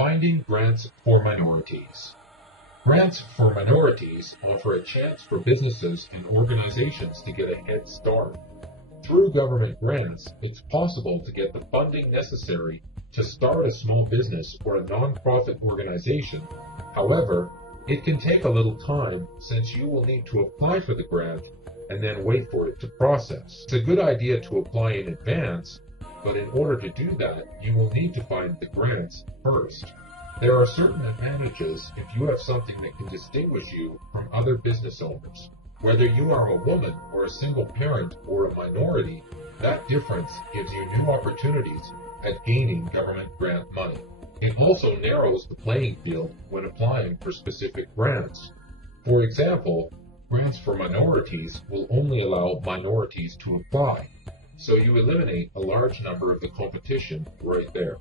Finding grants for minorities. Grants for minorities offer a chance for businesses and organizations to get a head start. Through government grants, it's possible to get the funding necessary to start a small business or a nonprofit organization. However, it can take a little time since you will need to apply for the grant and then wait for it to process. It's a good idea to apply in advance, but in order to do that, you will need to find the grants first. There are certain advantages if you have something that can distinguish you from other business owners. Whether you are a woman or a single parent or a minority, that difference gives you new opportunities at gaining government grant money. It also narrows the playing field when applying for specific grants. For example, grants for minorities will only allow minorities to apply, so you eliminate a large number of the competition right there.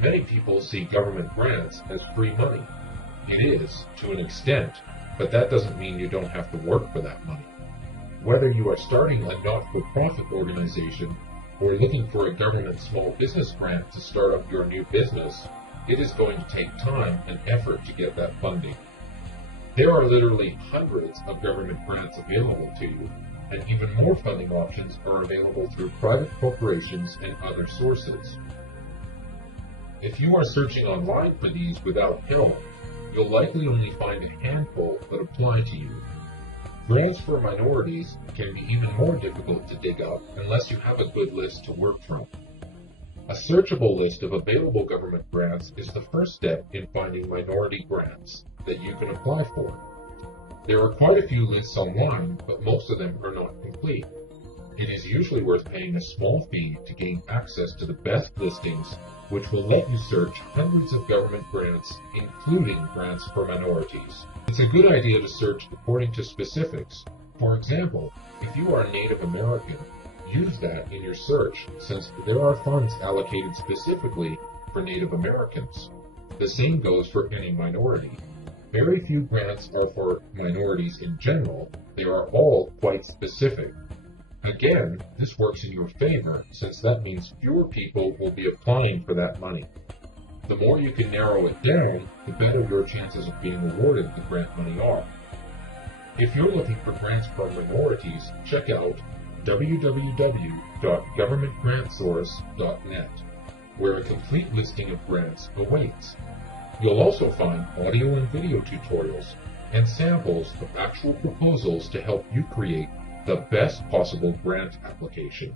Many people see government grants as free money. It is, to an extent, but that doesn't mean you don't have to work for that money. Whether you are starting a not-for-profit organization or looking for a government small business grant to start up your new business, it is going to take time and effort to get that funding. There are literally hundreds of government grants available to you, and even more funding options are available through private corporations and other sources. If you are searching online for these without help, you'll likely only find a handful that apply to you. Grants for minorities can be even more difficult to dig up unless you have a good list to work from. A searchable list of available government grants is the first step in finding minority grants that you can apply for. There are quite a few lists online, but most of them are not complete. It is usually worth paying a small fee to gain access to the best listings, which will let you search hundreds of government grants, including grants for minorities. It's a good idea to search according to specifics. For example, if you are Native American, use that in your search, since there are funds allocated specifically for Native Americans. The same goes for any minority. Very few grants are for minorities in general. They are all quite specific. Again, this works in your favor, since that means fewer people will be applying for that money. The more you can narrow it down, the better your chances of being awarded the grant money are. If you're looking for grants for minorities, check out www.governmentgrantsource.net, where a complete listing of grants awaits. You'll also find audio and video tutorials and samples of actual proposals to help you create the best possible grant application.